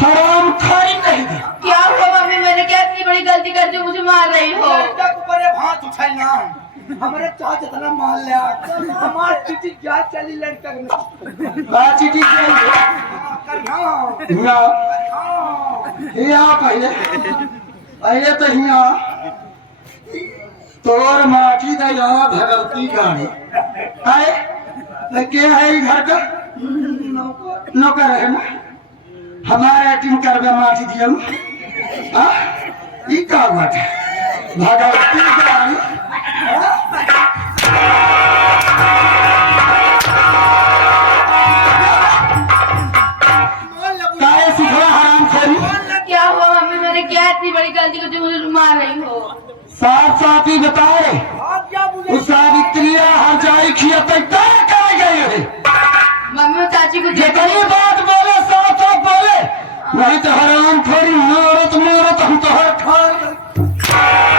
हराम खाई नहीं दी। क्या हुआ मम्मी? मैंने क्या इतनी बड़ी गलती कर दी, मुझे मार रही हो? लड़का को बड़े भात उठाई ना हमारे चाचा जितना मान लिया हमार चिट्ठी क्या चली लड़का ने बाची ठीक है करिया ना हिया पहले पहले तो हिया तोर माटी दया भगवती गाड़ी है तो क्या है घर का नौकर है ना हमारे टीम करवे माटी दिया हाँ ये क्या बात है भगवती गाड़ी क्या हुआ मम्मी? मैंने क्या इतनी बड़ी गलती कर दी, मुझे मार रही हो? साथ साथ ही बताए उस सावित्री हर जाई खियत कर गई है मम्मी वो चाची को जितनी बात बोले साथ साथ बोले नहीं तो हराम थोड़ी मोरत मोरत हम तो हर खान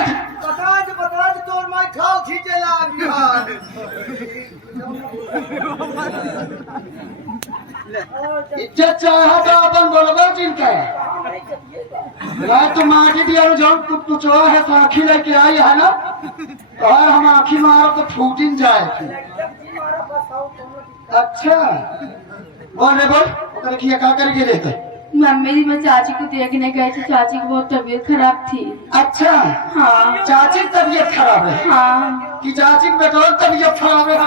बता तोर माय खाल खींचे लाग इज्जत चाहे तो अपन बोलबो चिंता मैं तो माटी दिया जो कुछ है तो आखी लेके आई है ना और हम आखी मारो तो फूटिन जाए अच्छा बोल रे बोल ओकर किया का करके लेते मम्मी जी मैं चाची को देखने गई थी, चाची की बहुत तबीयत खराब थी। अच्छा हाँ चाची की तबीयत खराब है हाँ। कि चाची की बेटों तबीयत खराब है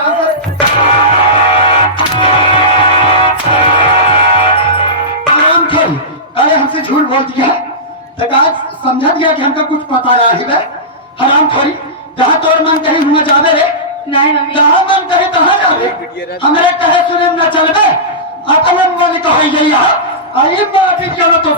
आराम खेल अरे हमसे झूठ बोल दिया तो आज समझा दिया कि हमको कुछ पता नहीं है हराम खोरी जहाँ तोर मन कहीं हुआ जावे रे नहीं मम्मी जहाँ मन कहे तहाँ जावे हमारे कहे सुने न चलबे अपने मन कहे यही आई माटी चलो तो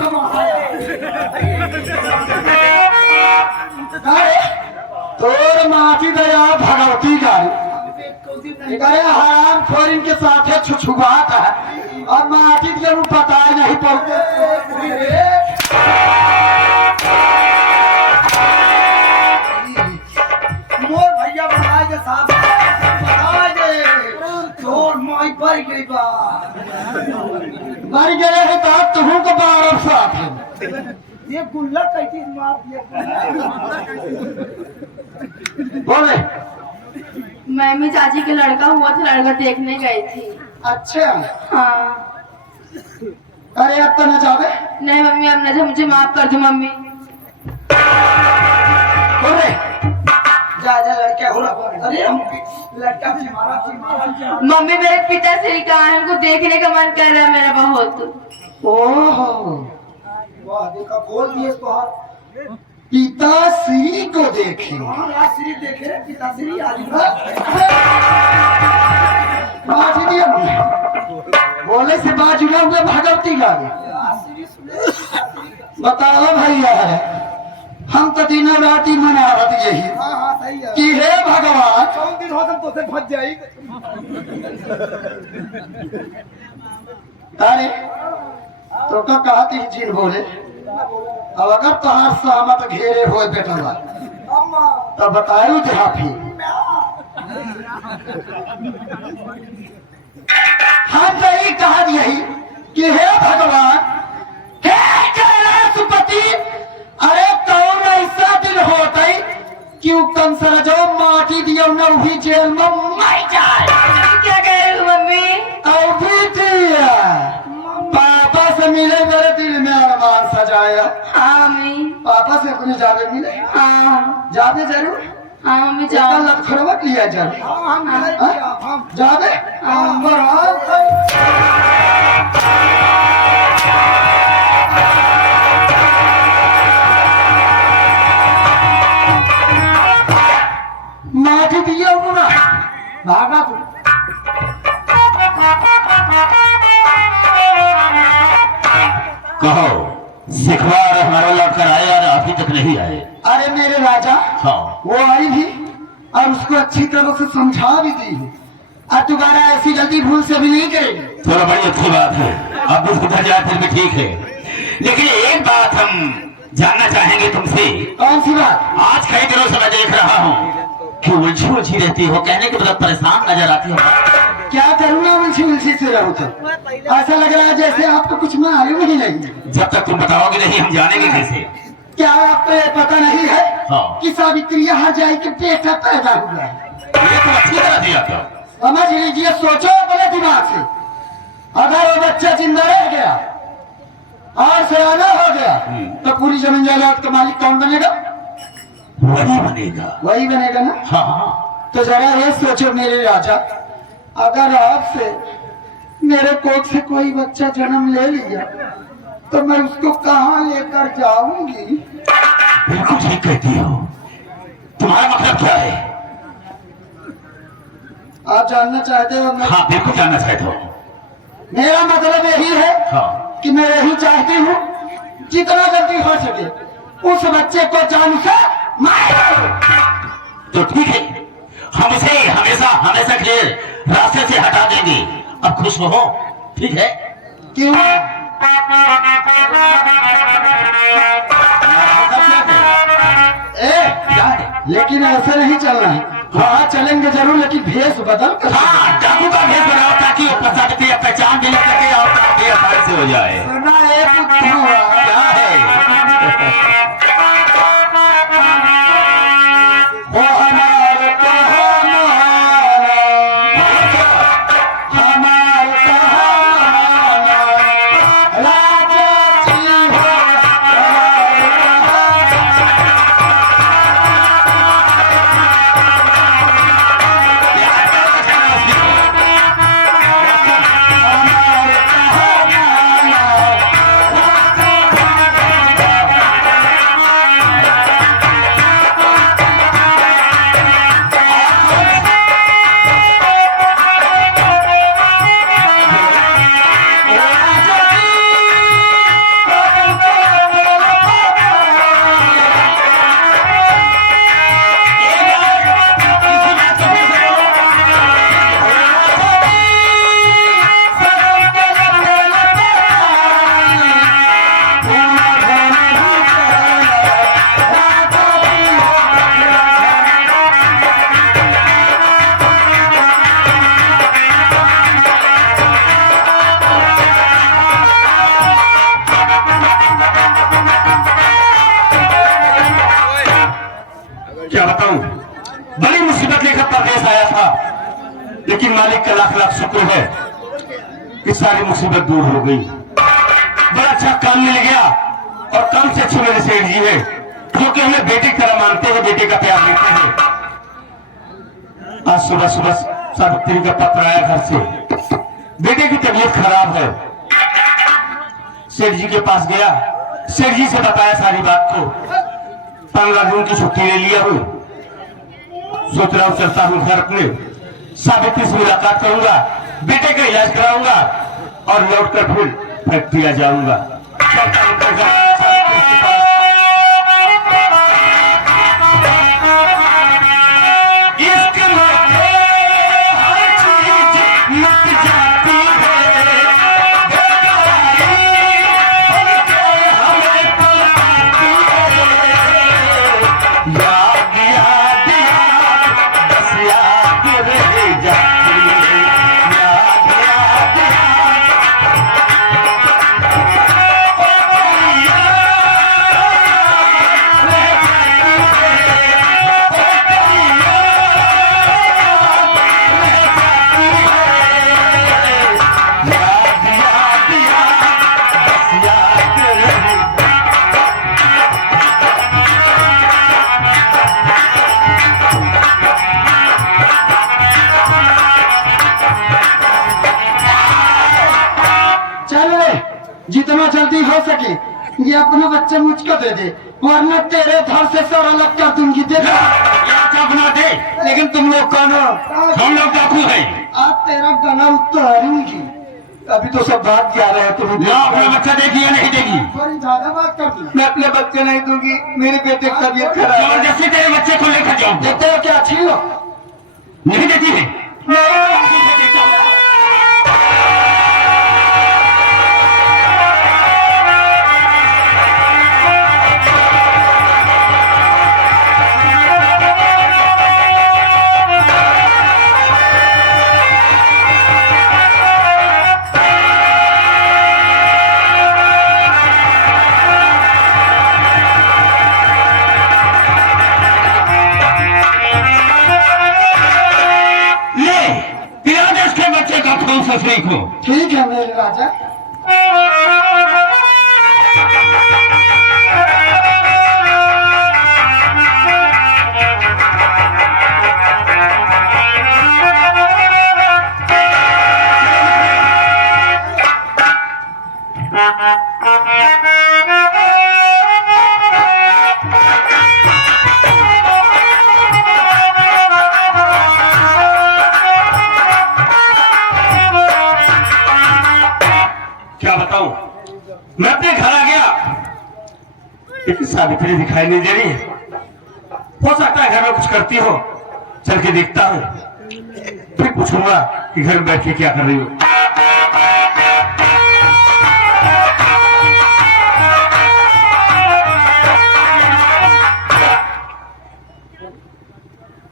तोर माटी दया भगवती गाड़ी गए हराम खोरिन के साथ है छुछुबात है और माटी जरूर पता नहीं पड़ते मोर भैया बनाए जे साहब बताए जे तोर माई पर गई बा मर गए हैं तो तुम को 12 साथ है ये गुल्लक कैसी मार दिए बोले मम्मी चाची के लड़का हुआ था, लड़का देखने गई थी। अच्छा हाँ अरे अब तो न जावे नहीं मम्मी अब नहीं, मुझे माफ कर दो मम्मी। बोले जा जा लड़का हो रहा अरे हम लड़का से मारा मम्मी मेरे पिताश्री कहाँ है, उनको देखने का मन कर रहा है मेरा बहुत। ओहो वाह देखा बोल दिए तो पिताश्री को देखे हाँ श्री देखे पिताश्री आज माटी दिया बोले से बात जुड़ा हुए भगवती गाड़ी बताओ भैया हम तो दिन राती मनावत यही हाँ हाँ सही है कि हे भगवान कौन दिन हो तुम तो से फंस जाई अरे तो का कहती जिन बोले अब अगर तहार सहमत घेरे हुए बेटवा अम्मा तब बतायो देहाफी हम तो यही कहा यही कि हे भगवान हे कैलाशपति अरे कौन ऐसा दिन होता है कि कंसर जो माटी दियो न वही जेल में मर जाए क्या कह रही हो मम्मी? अभी दिया पापा से मिले मेरे दिल में अरमान सजाया हाँ मम्मी पापा से अपने जावे मिले हाँ जावे जरूर हाँ मम्मी जाओ जाओ। लखनऊ लिया जावे हाँ हम हम जावे माटी दिया ना भागा तू कहो सिखवार हमारा लड़कर आए और अभी तक नहीं आए। अरे मेरे राजा हाँ वो आई भी और उसको अच्छी तरह से समझा भी दी और दोबारा ऐसी गलती भूल से भी नहीं करेगी। चलो बड़ी अच्छी बात है अब भी सुधर जाए फिर भी ठीक है लेकिन एक बात हम जानना चाहेंगे तुमसे। कौन सी बात? आज कई दिनों से मैं देख रहा हूँ कि उलझी उलझी रहती हो, कहने के मतलब परेशान नजर आती हो। क्या करूँ मैं उलझी उलझी से रहूँ तो? ऐसा लग रहा है जैसे आपको कुछ मालूम ही नहीं। जब तक तुम बताओगे नहीं हम जानेंगे कैसे? क्या आपको ये पता नहीं है हाँ। कि सावित्री यहाँ जाई के बेटा पैदा हुआ है? ये तो अच्छी तरह दिया था। समझ लीजिए, सोचो अपने दिमाग से। अगर वो बच्चा जिंदा रह गया और सयाना हो गया तो पूरी जमीन जायदाद का मालिक कौन बनेगा? वही बनेगा। वही बनेगा ना? हाँ। तो जरा ये सोचो मेरे राजा, अगर आपसे मेरे कोख से कोई बच्चा जन्म ले लिया तो मैं उसको कहाँ लेकर जाऊंगी? बिल्कुल ठीक कहती हो। तुम्हारा मतलब क्या है? आप जानना चाहते हो? हाँ बिल्कुल जानना चाहते हो। मेरा मतलब यही है हाँ। कि मैं यही चाहती हूँ जितना जल्दी हो सके उस बच्चे को जान से मार दो। तो ठीक है, हम उसे हमेशा हमेशा के लिए रास्ते से हटा देंगे। अब खुश हो, ठीक है? क्यों? लेकिन ऐसे नहीं चलना है। हाँ चलेंगे जरूर, लेकिन भेष बदल कर। हाँ, डाकू का भेष बनाओ ताकि वो पहचानते या पहचान भी ले सके और काम भी आसानी से हो जाए। सुना एक क्या है? वो हमारे लेकिन मालिक का लाख लाख शुक्र है कि सारी मुसीबत दूर हो गई। बड़ा अच्छा काम मिल गया और कम से अच्छे मेरे सेठ जी है जो कि हमें बेटे की तरह मानते हैं, बेटे का प्यार देते हैं। आज सुबह सुबह सावित्री का पत्र आया घर से, बेटे की तबीयत खराब है। सेठ जी के पास गया, सेठ जी से बताया सारी बात को। 15 दिन की छुट्टी ले लिया हूं, सोच रहा हूं चलता हूं घर अपने, सावित्री से मुलाकात करूंगा, बेटे का इलाज कराऊंगा और लौटकर फिर फैक्ट्री आ जाऊंगा। जितना जल्दी हो सके ये अपना बच्चा मुझको दे दे, वरना तेरे घर से सारा अलग कर दूंगी। दे बना दे। लेकिन तुम लोग कौन हो? हम लोग डाकू हैं। आप तेरा गला उतारूंगी। अभी तो सब बात क्या रहे तुम? अपना बच्चा देगी या नहीं देगी? थोड़ी ज्यादा बात कर दी। मैं अपने बच्चे नहीं दूंगी, मेरे बेटे की तबीयत खराब है। जबरदस्ती तेरे बच्चे को लेकर जाऊं। देते हो क्या? अच्छी हो नहीं देती है। ससुरी को। ठीक है मेरे राजा। क्या बताऊं, मैं अपने घर आ गया, लेकिन सावित्री दिखाई नहीं दे रही। हो सकता है घर में कुछ करती हो, चल के देखता हूं, फिर पूछूंगा कि घर में बैठ के क्या कर रही हो।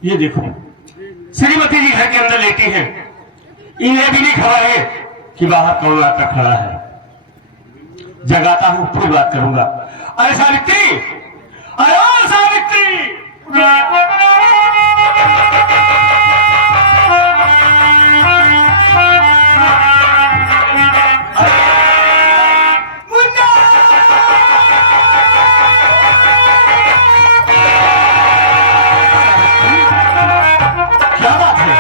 ये देखो, श्रीमती जी घर के अंदर लेटी है। इन्हें भी नहीं खबर है कि बाहर कौन आकर खड़ा है। जगाता हूं, फिर बात करूंगा। अरे सावित्री, अरे ओ सावित्री! क्या बात है?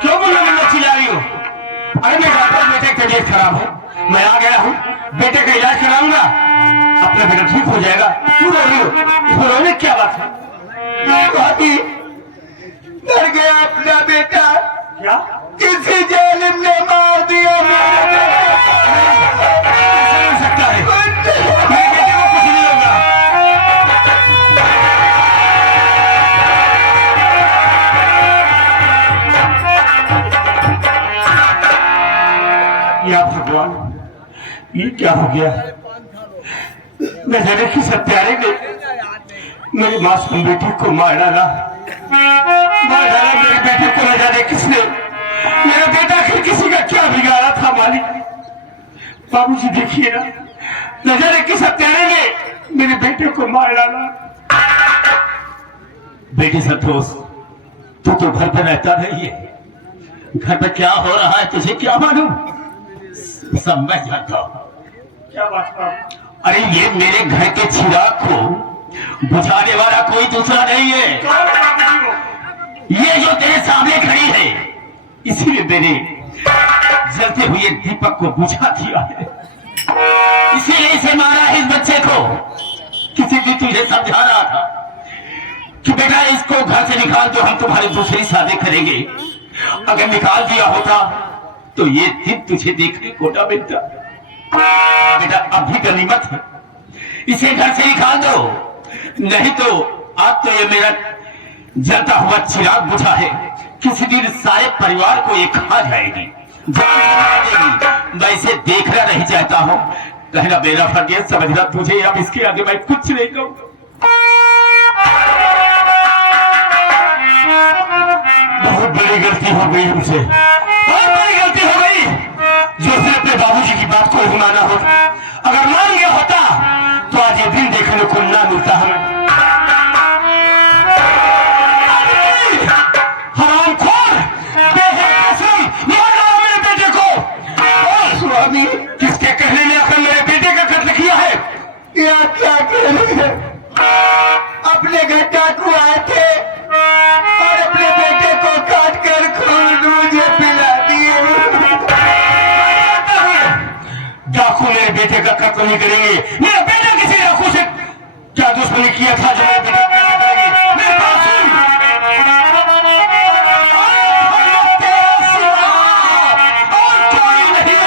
क्यों मुन्ना मुन्ना चिल्ला रही हो? अरे मैं जाता हूं, बेटे की तबीयत खराब है, मैं आ गया हूं, बेटे का इलाज कराऊंगा, अपना बेटा ठीक हो जाएगा। क्यों रो रही हो? इसमें रोने की क्या बात है? भाभी, मर गया अपना बेटा। क्या? किसी जालिम ने मार दिया मेरे बेटे ऐसा नहीं हो सकता है। मेरे बेटे को कुछ नहीं होगा। या भगवान, ये क्या हो गया? न जाने किस हत्यारे ने मेरी मासूम बेटी को मार डाला। मार डाला मेरे बेटे को, न जाने किसने। मेरा बेटा आखिर किसी का क्या बिगाड़ा था मालिक? बाबूजी देखिए ना, न जाने किस हत्यारे ने मेरे बेटे को मार डाला। बेटी संतोष, तू तो घर पर रहता नहीं है, घर पर क्या हो रहा है तुझे क्या मालूम? सब मैं जानता हूं। क्या बात? अरे ये मेरे घर के चिराग को बुझाने वाला कोई दूसरा नहीं है। ये जो तेरे सामने खड़ी है, इसीलिए मैंने जलते हुए दीपक को बुझा दिया है। इसीलिए इसे मारा है, इस बच्चे को। किसी दिन तुझे समझा रहा था कि बेटा इसको घर से निकाल दो, हम तुम्हारी दूसरी शादी करेंगे। अगर निकाल दिया होता तो ये दिन तुझे देखने को न मिलता। बेटा अब भी गनीमत है, इसे घर से निकाल दो, नहीं तो आज तो ये मेरा जलता हुआ चिराग बुझा है, किसी दिन सारे परिवार को ये खा जाएगी, जान देगी। मैं इसे देखना नहीं चाहता हूँ। कहना मेरा फर्ज है, समझना तुझे। अब इसके आगे मैं कुछ नहीं कहूँगा। बहुत बड़ी गलती हो गई हमसे, बहुत बड़ी गलती हो गई जो उसने अपने बाबूजी की बात को नहीं माना हो। अगर मान गया होता तो आज ये दिन देखने को ना मिलता हमें। हरामखोर, बेहद मार डाला मेरे बेटे को। स्वामी, किसके कहने में आकर मेरे बेटे का कत्ल किया है? क्या क्या कह रहे हैं? अपने घर डाकू आए थे और अपने बेटे को काट कर खून मुझे पिला दिए। डाकू मेरे बेटे का कत्ल नहीं करेंगे। मेरा बेटा किसी डाकू से क्या दुश्मनी किया था जो मेरे बेटे का कत्ल करेंगे? मेरे पास सुन। और कोई नहीं।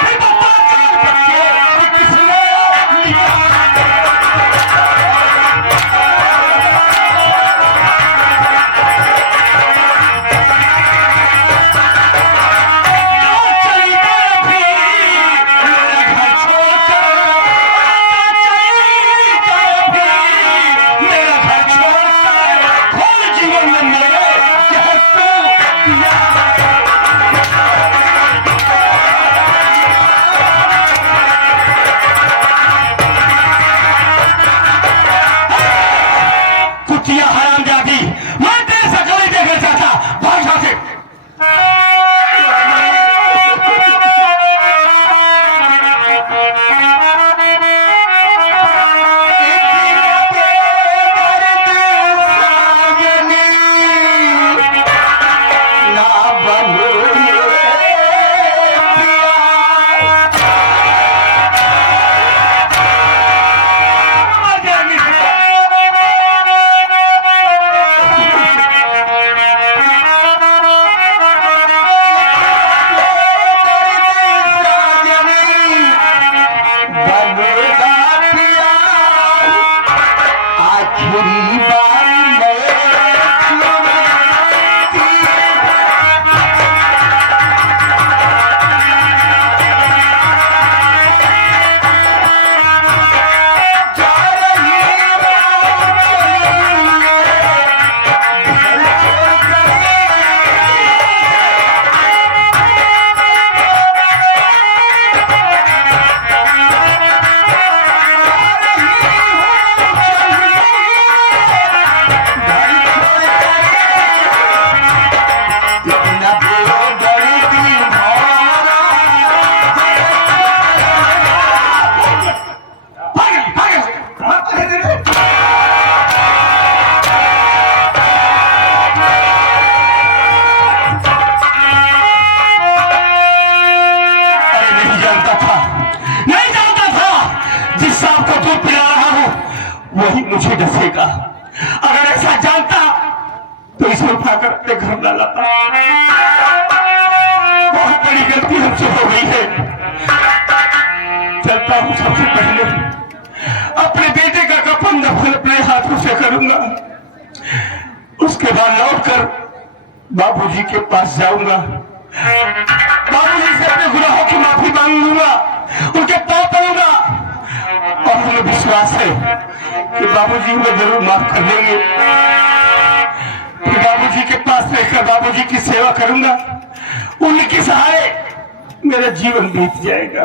फिर बता कर बच्चे कि किसने चली गई भी मेरा घर छोड़कर, चली गई भी अगर ऐसा जानता तो इसे उठाकर अपने घर न लाता। बहुत बड़ी गलती हमसे हो गई है। चलता हूं, सबसे पहले अपने बेटे का कफन दफन अपने हाथों से करूंगा। उसके बाद लौटकर बाबूजी के पास जाऊंगा। बाबूजी से अपने गुनाहों की माफी मांग लूंगा, उनके पांव पड़ूंगा और मुझे विश्वास है कि बाबूजी हमें जरूर माफ कर देंगे। फिर बाबूजी के पास रहकर बाबूजी की सेवा करूंगा, उन्हीं के सहारे मेरा जीवन बीत जाएगा।